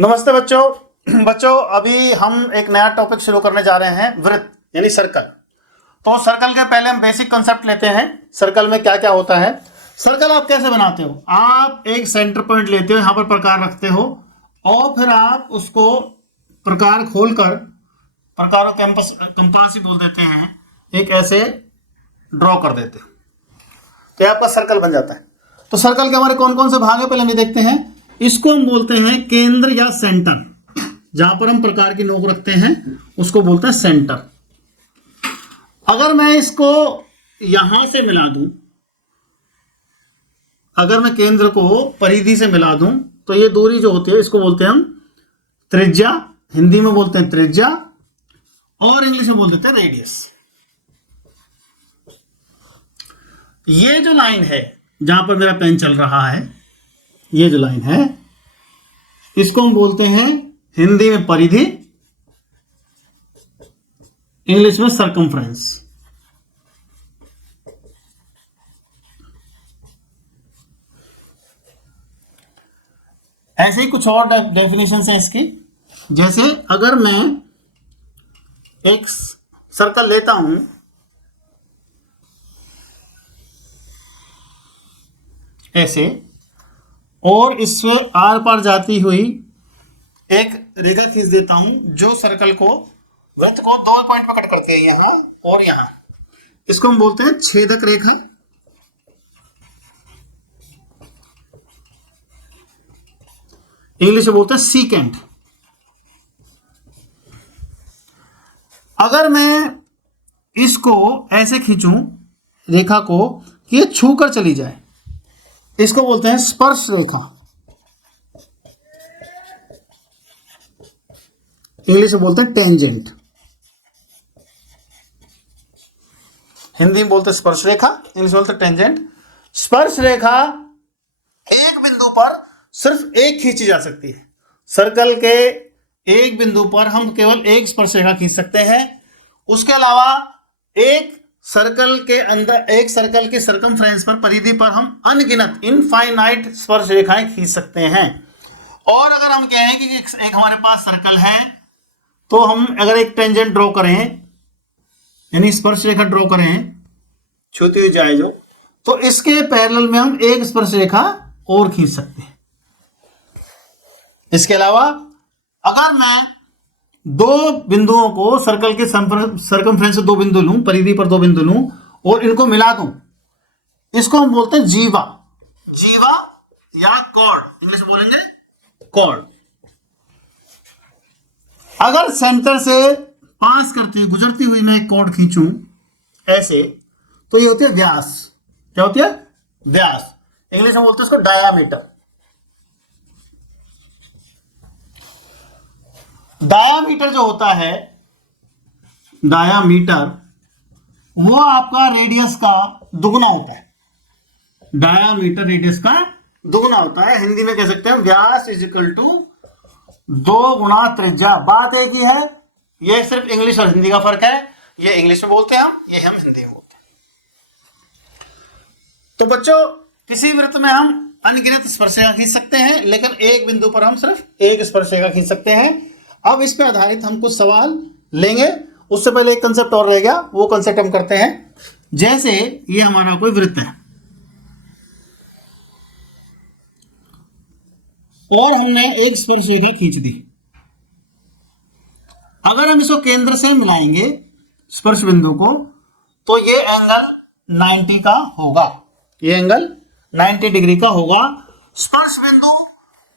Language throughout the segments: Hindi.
नमस्ते बच्चों अभी हम एक नया टॉपिक शुरू करने जा रहे हैं, वृत्त यानी सर्कल। तो सर्कल के पहले हम बेसिक कॉन्सेप्ट लेते हैं। सर्कल में क्या क्या होता है। सर्कल आप कैसे बनाते हो? आप एक सेंटर पॉइंट लेते हो, यहाँ पर प्रकार रखते हो और फिर आप उसको प्रकार खोलकर प्रकार कंपास ही बोल देते हैं, एक ऐसे ड्रॉ कर देते हो तो आपका सर्कल बन जाता है। तो सर्कल के हमारे कौन कौन से भाग है पहले हम ये देखते हैं। इसको हम बोलते हैं केंद्र या सेंटर, जहां पर हम प्रकार की नोक रखते हैं उसको बोलते हैं सेंटर। अगर मैं इसको यहां से मिला दूं, अगर मैं केंद्र को परिधि से मिला दूं तो ये दूरी जो होती है इसको बोलते हैं हम त्रिज्या, हिंदी में बोलते हैं त्रिज्या और इंग्लिश में बोल देते हैं रेडियस। ये जो लाइन है जहां पर मेरा पेन चल रहा है, ये जो लाइन है इसको हम बोलते हैं हिंदी में परिधि, इंग्लिश में सरकमफ्रेंस। ऐसे ही कुछ और डेफिनेशन है इसकी। जैसे अगर मैं एक सर्कल लेता हूं, ऐसे, और इससे आर पार जाती हुई एक रेखा खींच देता हूं जो सर्कल को, वृत्त को दो पॉइंट पर कट करते हैं, यहां और यहां। इसको हम बोलते हैं छेदक रेखा। इंग्लिश में बोलते हैं सीकेंट। अगर मैं इसको ऐसे खींचूं रेखा को कि ये छू कर चली जाए, इसको बोलते हैं स्पर्श रेखा। इंग्लिश में बोलते हैं टेंजेंट। हिंदी में बोलते हैं स्पर्श रेखा, इंग्लिश में बोलते हैं टेंजेंट। स्पर्श रेखा एक बिंदु पर सिर्फ एक खींची जा सकती है। सर्कल के एक बिंदु पर हम केवल एक स्पर्श रेखा खींच सकते हैं। उसके अलावा एक सर्कल के अंदर, एक सर्कल के सर्कमफ्रेंस पर, परिधि पर हम अनगिनत इनफाइनाइट स्पर्श रेखाएं खींच सकते हैं। और अगर हम कहें कि एक हमारे पास सर्कल है तो हम अगर एक टेंजेंट ड्रॉ करें, यानी स्पर्श रेखा ड्रॉ करें छूती हुई जाए जो, तो इसके पैरेलल में हम एक स्पर्श रेखा और खींच सकते हैं। इसके अलावा अगर मैं दो बिंदुओं को, सर्कल के सर्कमफ्रेंस से दो बिंदु लूं, परिधि पर दो बिंदु लूं और इनको मिला दूं, इसको हम बोलते हैं जीवा। जीवा या कॉर्ड, इंग्लिश में बोलेंगे कॉर्ड। अगर सेंटर से पास करती हुई, गुजरती हुई मैं एक कॉर्ड खींचूं ऐसे, तो ये होती है व्यास। क्या होती है? व्यास। इंग्लिश में बोलते हैं इसको डायामीटर। डायामीटर जो होता है, डायामीटर, वो आपका रेडियस का दुगना होता है। डायामीटर रेडियस का दुगना होता है। हिंदी में कह सकते हैं व्यास इज इक्वल टू 2 गुना त्रिज्या। बात एक ही है, ये सिर्फ इंग्लिश और हिंदी का फर्क है। ये इंग्लिश में बोलते हैं हम, ये हम हिंदी में बोलते हैं। तो बच्चों, किसी वृत्त में हम अनगिनत स्पर्शरेखा खींच सकते हैं, लेकिन एक बिंदु पर हम सिर्फ एक स्पर्शरेखा खींच सकते हैं। अब इस पे आधारित हम कुछ सवाल लेंगे। उससे पहले एक कंसेप्ट और रह गया, वो कंसेप्ट हम करते हैं। जैसे ये हमारा कोई वृत्त है और हमने एक स्पर्शरेखा खींच दी। अगर हम इसको केंद्र से मिलाएंगे स्पर्श बिंदु को, तो ये एंगल 90 का होगा। ये एंगल 90 डिग्री का होगा। स्पर्श बिंदु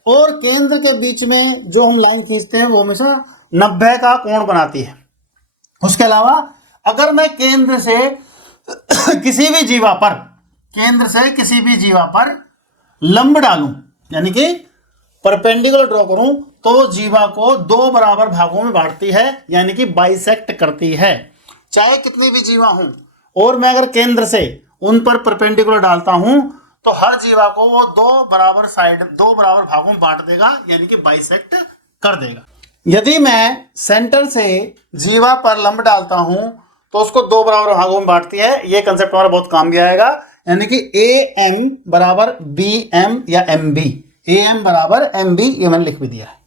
और केंद्र के बीच में जो हम लाइन खींचते हैं वो हमेशा 90 का कोण बनाती है। उसके अलावा अगर मैं केंद्र से किसी भी जीवा पर, केंद्र से किसी भी जीवा पर लंब डालूं, यानी कि परपेंडिकुलर ड्रॉ करूं, तो जीवा को दो बराबर भागों में बांटती है, यानी कि बाइसेक्ट करती है। चाहे कितनी भी जीवा हों और मैं अगर केंद्र से उन पर परपेंडिकुलर डालता हूं तो हर जीवा को वो दो बराबर भागों में बांट देगा, यानी कि बाइसेक्ट कर देगा। यदि मैं सेंटर से जीवा पर लंब डालता हूं तो उसको दो बराबर भागों में बांटती है। ये कंसेप्ट हमारा बहुत काम भी आएगा, यानी कि AM बराबर BM या MB, AM बराबर MB, ये मैंने लिख भी दिया है।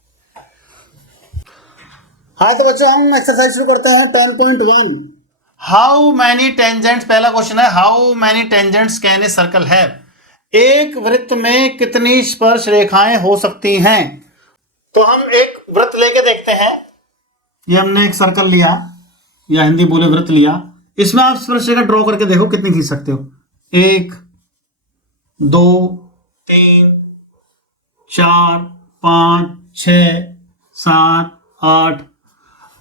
हाँ तो बच्चों हम एक्सरसाइज शुरू करते हैं 10.1। हाउ मैनी टेंजेंट्स, पहला क्वेश्चन है how many tangents can a circle have, एक वृत्त में कितनी स्पर्श रेखाएं हो सकती हैं। तो हम एक वृत्त लेके देखते हैं, ये हमने एक सर्कल लिया या हिंदी बोले वृत्त लिया, इसमें आप स्पर्श रेखा ड्रॉ करके देखो कितनी खींच सकते हो। 1 2 3 4 5 6 7 8।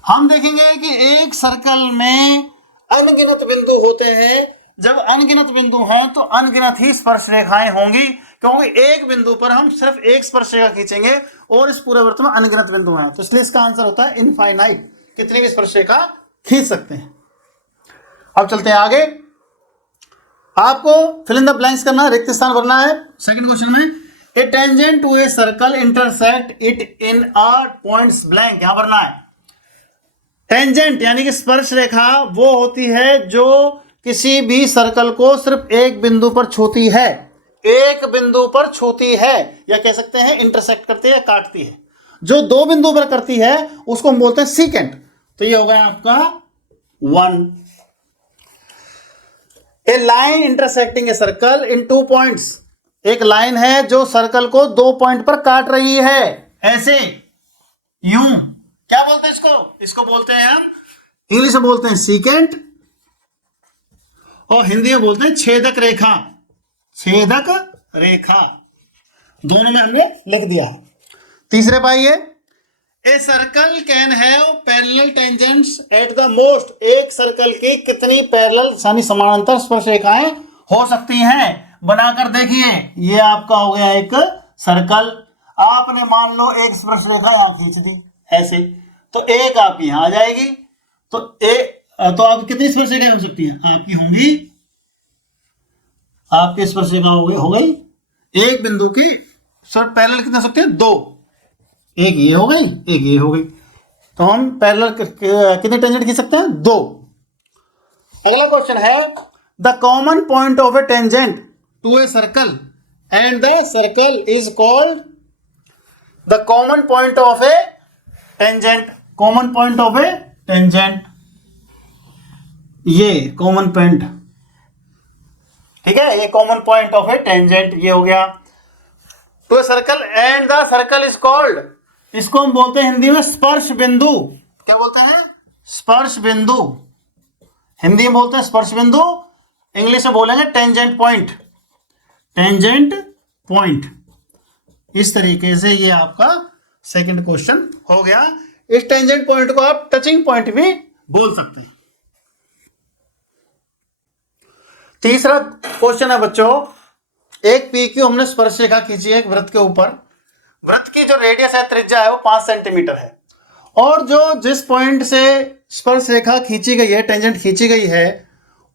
हम देखेंगे कि एक सर्कल में अनगिनत बिंदु होते हैं। जब अनगिनत बिंदु हैं तो अनगिनत ही स्पर्श रेखाएं होंगी, क्योंकि एक बिंदु पर हम सिर्फ एक स्पर्श रेखा खींचेंगे और इस पूरे वृत्त में अनगिनत बिंदु हैं, तो इसलिए इसका आंसर होता है इनफाइनाइट, कितनी भी स्पर्श रेखा खींच सकते हैं। अब चलते हैं आगे, आपको फिल इन द ब्लैंक्स करना है, रिक्त स्थान भरना है। सेकंड क्वेश्चन में a tangent to a circle intersect it in a points blank, यहां भरना है। टेंजेंट यानी कि स्पर्श रेखा वो होती है जो किसी भी सर्कल को सिर्फ एक बिंदु पर छूती है, एक बिंदु पर छूती है, या कह सकते हैं इंटरसेक्ट करती है या काटती है। जो दो बिंदु पर करती है उसको हम बोलते हैं सीकेंट। तो ये हो गया आपका 1। A line intersecting a circle in 2 points, एक लाइन है जो सर्कल को 2 पॉइंट पर काट रही है, ऐसे यूं, क्या बोलते हैं इसको, इसको बोलते हैं हम इंग्लिश में बोलते हैं सीकेंट और हिंदी में बोलते हैं छेदक रेखा, छेदक रेखा, दोनों में हमने लिख दिया है। तीसरे पाइए, a circle can have parallel tangents at the most, एक सर्कल की कितनी पैरेलल यानी समानांतर स्पर्श रेखाएं हो सकती हैं। बनाकर देखिए, ये आपका हो गया एक सर्कल, आपने मान लो एक स्पर्श रेखा यहां खींच दी ऐसे, तो एक आपकी यहां आ जाएगी, तो आप कितनी स्पर्श रेखाएं हो सकती हैं, आपकी होंगी, आपकी स्पर्श रेखा हो गई एक बिंदु की पैरेलल कितने हो सकते हैं, 2, एक ये हो गई एक ये हो गई, तो हम पैरेलल कितने टेंजेंट खींच सकते हैं, 2। अगला क्वेश्चन है the common point of a tangent to a circle and the circle is called, the common point of a tangent, common point of a tangent, ये कॉमन पॉइंट, ठीक है, ये common point of a tangent ये हो गया to a circle and the circle is called, इसको हम बोलते हैं हिंदी में स्पर्श बिंदु। क्या बोलते हैं, स्पर्श बिंदु, हिंदी में बोलते हैं स्पर्श बिंदु, इंग्लिश में बोलेंगे टेंजेंट पॉइंट, टेंजेंट पॉइंट। इस तरीके से ये आपका सेकंड क्वेश्चन हो गया। इस टेंजेंट पॉइंट को आप टचिंग पॉइंट भी बोल सकते हैं। तीसरा क्वेश्चन है बच्चों, एक PQ हमने स्पर्श रेखा खींची है एक वृत्त के ऊपर, वृत्त की जो रेडियस है त्रिज्या है वो 5 सेंटीमीटर है, और जो जिस पॉइंट से स्पर्श रेखा खींची गई है, टेंजेंट खींची गई है,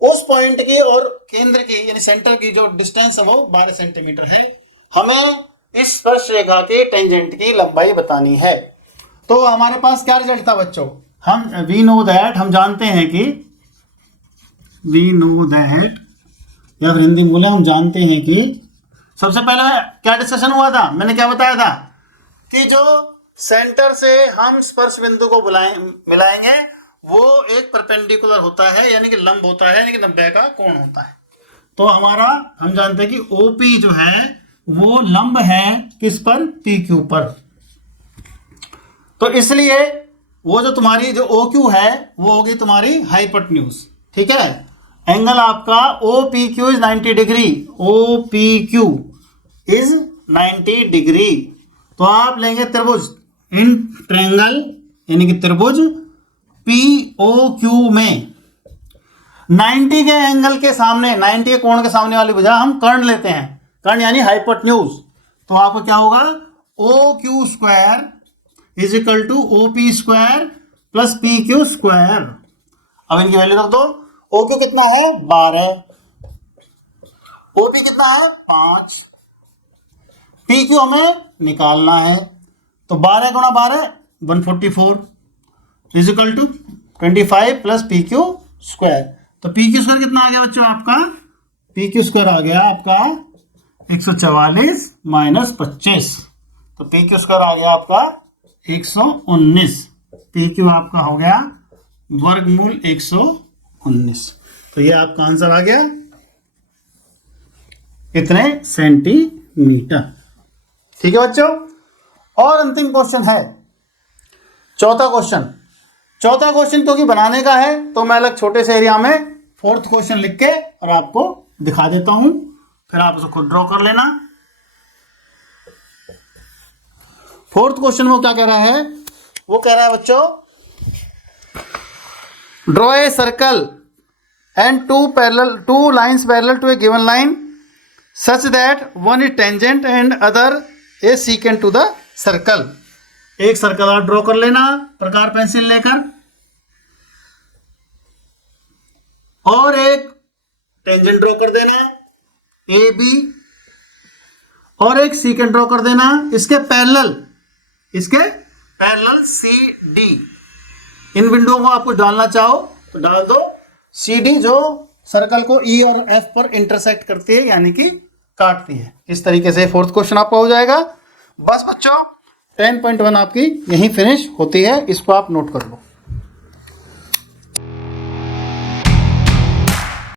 उस पॉइंट की और केंद्र की यानी सेंटर की जो डिस्टेंस है वो 12 सेंटीमीटर है। हमें इस स्पर्श रेखा के टेंजेंट की लंबाई बतानी है। तो हमारे पास क्या रिजल्ट था बच्चों, हम वी नो दैट, हम जानते हैं कि वी नो दैट, या फिर हिंदी बोले हम जानते हैं कि, सबसे पहले क्या डिस्कशन हुआ था, मैंने क्या बताया था कि जो सेंटर से हम स्पर्श बिंदु को मिलाएंगे वो एक परपेंडिकुलर होता है, यानी कि लंब होता है, यानी कि 90 का कोण होता है। तो हमारा हम जानते हैं कि OP जो है वो लंब है किस पर, PQ पर। तो इसलिए वो जो तुम्हारी जो OQ है वो होगी तुम्हारी हाइपोटेन्यूज, ठीक है। एंगल आपका OPQ is 90 degree, OPQ is 90 degree. तो आप लेंगे त्रिभुज, इन ट्रायंगल यानी कि त्रिभुज POQ में 90 के एंगल के सामने, 90 के कोण के सामने वाली भुजा हम कर्ण लेते हैं, कर्ण यानी हाइपोटेन्यूज। तो आपको क्या होगा, OQ square is equal to OP square plus PQ square. अब इनकी वैल्यू रख दो, OQ कितना है 12, OP कितना है 5, PQ हमें निकालना है, तो 12 गुणा 12 144 is equal to 25 plus PQ square. तो PQ स्क्वायर कितना आ गया बच्चों आपका, PQ स्क्वायर आ गया आपका 144 माइनस 25, तो PQ स्क्वायर आ गया आपका 119। पी क्यू आपका हो गया वर्गमूल 119। तो ये आपका आंसर आ गया इतने सेंटीमीटर। ठीक है बच्चों, और अंतिम क्वेश्चन है चौथा क्वेश्चन क्योंकि बनाने का है तो मैं अलग छोटे से एरिया में फोर्थ क्वेश्चन लिख के और आपको दिखा देता हूं, फिर आप उसे खुद ड्रॉ कर लेना। फोर्थ क्वेश्चन वो क्या कह रहा है, वो कह रहा है बच्चों, draw a circle and two lines parallel to a given line such that one is tangent and other a secant to the circle. एक सर्कल आप ड्रॉ कर लेना प्रकार पेंसिल लेकर, और एक टेंजेंट ड्रॉ कर देना ए बी, और एक सीकेंट ड्रॉ कर देना इसके पैरेलल सी डी। इन विंडो को आपको डालना चाहो तो डाल दो, सी डी जो सर्कल को ई और एफ पर इंटरसेक्ट करती है यानी कि काटती है। इस तरीके से फोर्थ क्वेश्चन आपका हो जाएगा। बस बच्चों 10.1 आपकी यहीं फिनिश होती है, इसको आप नोट कर लो।